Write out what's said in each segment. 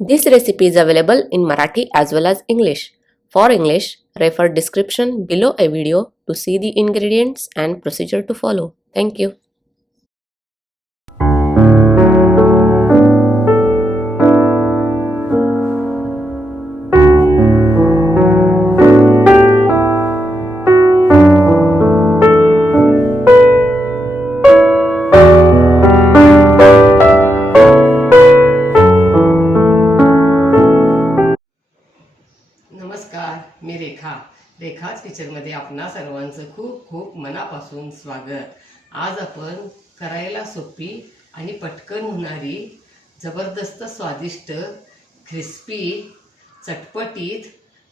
This recipe is available in Marathi as well as English. For English, refer description below a video to see the ingredients and procedure to follow. Thank you. नमस्कार, मी रेखाच किचनमध्ये आपणा सर्वांचं खूप खूप मनापासून स्वागत. आज आपण करायला सोपी आणि पटकन होणारी जबरदस्त स्वादिष्ट क्रिस्पी चटपटीत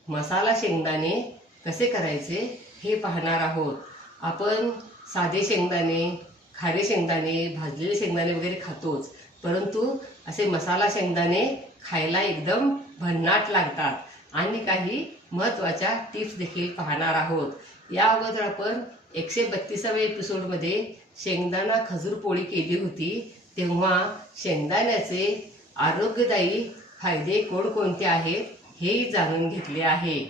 मसाला शेंगदाणे कसे करायचे हे पाहणार आहोत. आपण साधे शेंगदाणे, खारे शेंगदाणे, भाजलेले शेंगदाणे वगैरे खातोच, परंतु असे मसाला शेंगदाणे खायला एकदम भन्नाट लागतात आणि काही महत्त्वाच्या टिप्स देखील पाहणार आहोत. या अगोदर आपण 132व्या एपिसोडमध्ये शेंगदाणा खजूर पोळी केली होती, तेव्हा शेंगदाण्याचे आरोग्यदायी फायदे कोणकोणते आहेत हेही जाणून घेतले आहे.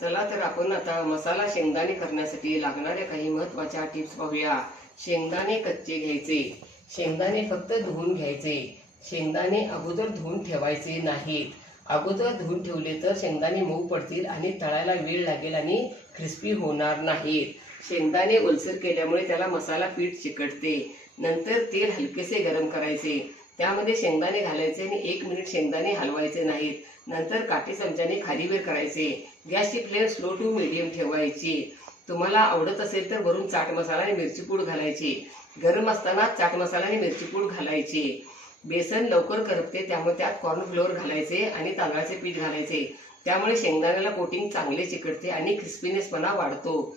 चला तर आपण आता मसाला शेंगदाणे करण्यासाठी लागणाऱ्या काही महत्त्वाच्या टिप्स पाहूया. शेंगदाणे कच्चे घ्यायचे. शेंगदाणे फक्त धुवून घ्यायचे. शेंगदाणे अगोदर धुवून ठेवायचे नाहीत. अगोदर धुवून ठेवले तर शेंगदाणे मऊ पडतील आणि तळायला वेळ लागेल आणि क्रिस्पी होणार नाहीत. शेंगदाणे ओलसर केल्यामुळे त्याला मसाला पीठ चिकटते. नंतर तेल हलकेसे गरम करायचे. त्यामध्ये शेंगदाणे घालायचे आणि 1 मिनिट शेंगदाणे हलवायचे नाहीत. नंतर काठी चमच्याने खालीवर करायचे. गॅसची फ्लेम स्लो टू मीडियम ठेवायची. तुम्हाला आवडत असेल तर वरून चाट मसाला आणि मिरची पूड घालायची. गरम असताना चाट मसाला आणि मिरची पूड घालायची. बेसन लवकर करपते, त्यामुळे त्यात कॉर्नफ्लोअर घालायचे आणि तांदळाचे पीठ घालायचे. त्यामुळे शेंगदाण्याला कोटिंग चांगले चिकटते आणि क्रिस्पीनेसपणा वाढतो.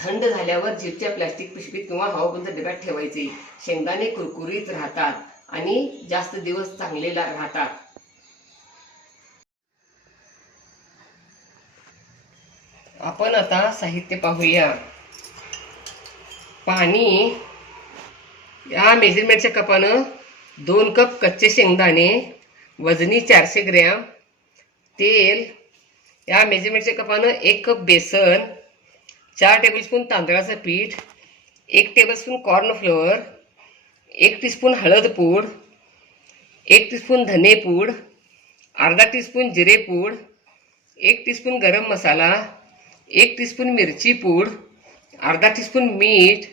थंड झाल्यावर जीपच्या प्लास्टिक पिशवीत किंवा हवाबंद डब्यात ठेवायचे. शेंगदाणे कुरकुरीत राहतात आणि जास्त दिवस चांगले राहतात. आपण आता साहित्य पाहूया. पाणी या मेजरमेंटच्या कपानं 2 कप कच्चे शेंगदाणे, वजनी 400 ग्रॅम. तेल या मेजरमेंटच्या कपानं 1 कप बेसन, 4 टेबलस्पून तांदळाचं पीठ, 1 टेबलस्पून कॉर्नफ्लोअर, 1 टीस्पून हळद पूड, 1 टीस्पून धने पूड, अर्धा टीस्पून जिरे पूड, 1 टीस्पून गरम मसाला, 1 टीस्पून मिरची पूड, अर्धा टीस्पून मीठ,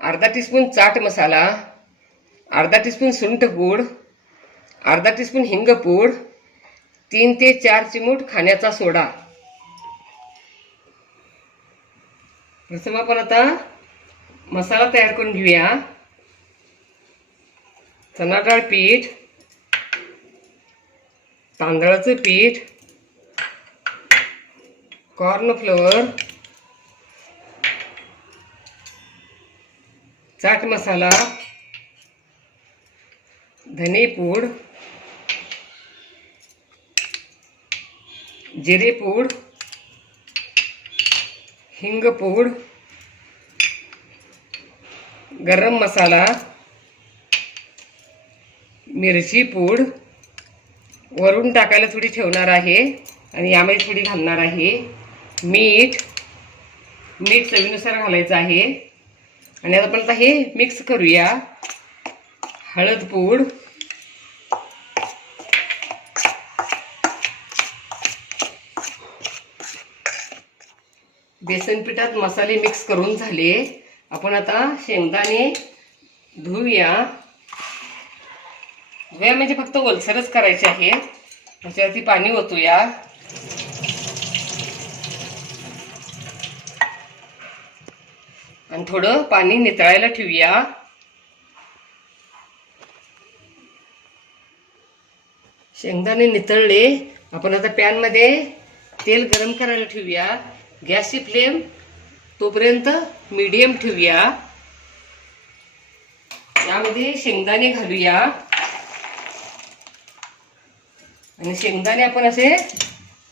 अर्धा टीस्पून चाट मसाला, अर्धा टीस्पून सुंठ पूड, अर्धा टीस्पून हिंग पूड, 3 ते 4 चिमूट खाण्याचा सोडा. प्रथम आपण आता मसाला तयार करून घेऊया. चणा डाळ पीठ, तांदळाचं पीठ, कॉर्नफ्लोअर, चाट मसाला, धने पूड, जिरे पूड, हिंग पूड, गरम मसाला, मिरची पूड वरून टाकायला थोडी ठेवणार आहे आणि यामध्ये थोडी घालणार आहे. मीठ चवीनुसार घालायचं आहे. आणि आता आपण हे मिक्स करूया. हळद पूड, बेसन पिठात मसाले मिक्स करून झाले. आपण आता शेंगदाणे धुवूया. म्हणजे फक्त ओलसरच करायचे आहे. त्याच्यावरती पाणी ओतूया. आणि थोडं पाणी नितळायला ठेवूया. शेंगदाणे नितळले. आपण आता पॅन मध्ये तेल गरम करायला ठेवूया. गॅसची फ्लेम तोपर्यंत मीडियम ठेवूया. यामध्ये शेंगदाणे घालूया आणि शेंगदाणे आपण असे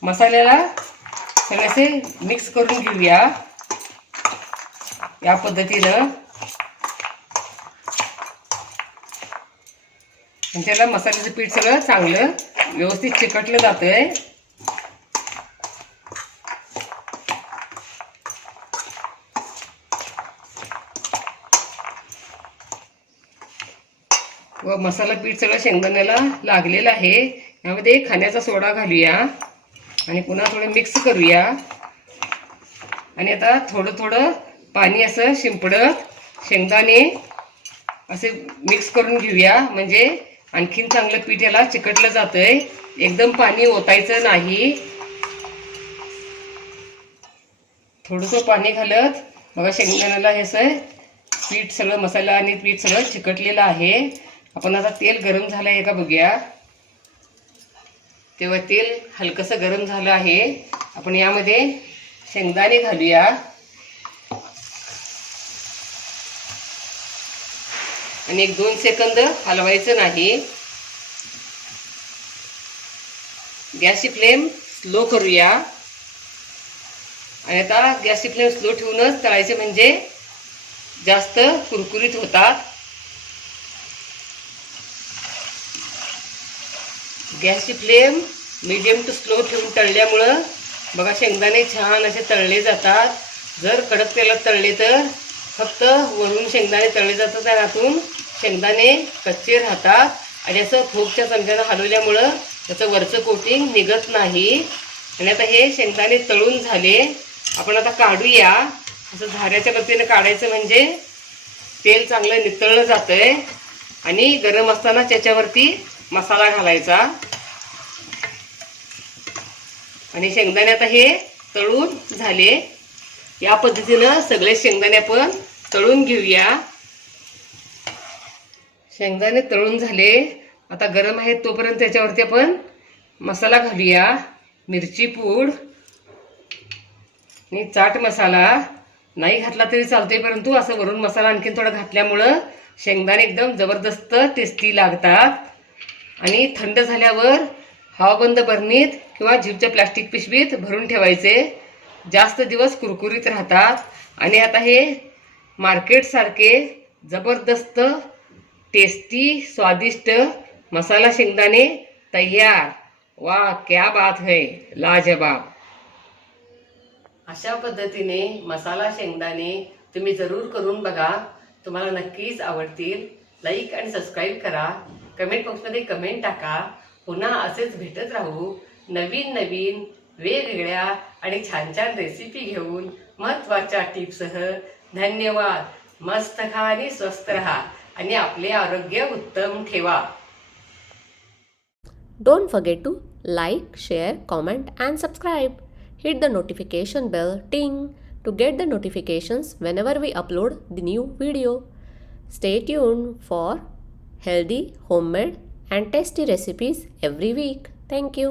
मसाल्याला सगळे असे मिक्स करून घेऊया. या पद्धतीनं आणि त्याला मसाल्याचं पीठ सगळं चांगलं व्यवस्थित चिकटलं जातंय. व मसाला पीठ सगळं शेंगदाण्याला लागलेलं आहे. यामध्ये खाण्याचा सोडा घालूया आणि पुन्हा थोडं मिक्स करूया. आणि आता थोडं थोडं पाणी असं शिंपडत शेंगदाणे असे मिक्स करून घेऊया, म्हणजे आणखीन चांगलं पीठ याला चिकटलं जातंय. एकदम पाणी ओतायचं नाही. थोडंसं पाणी घालत बघा शेंगदाण्याला हे असं पीठ सगळं मसाला आणि पीठ सगळं चिकटलेलं आहे. आपण आता तेल गरम झालं आहे का बघूया. तेव्हा तेल हलकंसं गरम झालं आहे. आपण यामध्ये शेंगदाणे घालूया आणि 1-2 सेकंद हलवायचं नाही. गॅसची फ्लेम स्लो करूया आणि आता गॅसची फ्लेम स्लो ठेवूनच तळायचे, म्हणजे जास्त कुरकुरीत होतात. गॅसची फ्लेम मीडियम टू स्लो ठेवून तळल्यामुळं बघा शेंगदाणे छान असे तळले जातात. जर कडक तेलात तळले तर फक्त वरून शेंगदाणे तळले जातात आणि आतून शेंगदाणे कच्चे राहतात. आणि असं फोकच्या चमच्यानं हलवल्यामुळं त्याचं वरचं कोटिंग निघत नाही. आणि आता हे शेंगदाणे तळून झाले. आपण आता काढूया. असं झाऱ्याच्या पद्धतीने काढायचं, म्हणजे तेल चांगलं नितळलं जातंय. आणि गरम असताना त्याच्यावरती मसाला घालायचा. आणि शेंगदाणे आता हे तळून झाले. या पद्धतीनं सगळे शेंगदाणे आपण तळून घेऊया. शेंगदाणे तळून झाले. आता गरम आहेत तोपर्यंत त्याच्यावरती आपण मसाला घालूया. मिरची पूड आणि चाट मसाला नाही घातला तरी चालतोय, परंतु असं वरून मसाला आणखीन थोडा घातल्यामुळं शेंगदाणे एकदम जबरदस्त टेस्टी लागतात. आणि थंड झाल्यावर हवाबंद बरणीत किंवा जीवच्या प्लास्टिक पिशवीत भरून ठेवायचे. जास्त दिवस कुरकुरीत राहतात. आणि आता हे मार्केटसारखे जबरदस्त टेस्टी स्वादिष्ट मसाला शेंगदाणे तयार. वाह, क्या बात है, लाजवाब. अशा पद्धतीने मसाला शेंगदाणे तुम्ही जरूर करून बघा. तुम्हाला नक्कीच आवडतील. लाईक आणि सबस्क्राईब करा. कमेंट बॉक्समध्ये कमेंट टाका. पुन्हा असेच भेटत राहू नवीन नवीन वेगवेगळ्या आणि छान छान रेसिपी घेऊन महत्त्वाच्या टिप्ससह. धन्यवाद. मस्त खा आणि स्वस्थ राहा आणि आपले आरोग्य उत्तम ठेवा. Don't forget to like, share, comment and subscribe. Hit the notification bell ting to get the notifications whenever we upload the new video. Stay tuned for healthy, homemade and tasty recipes every week. Thank you.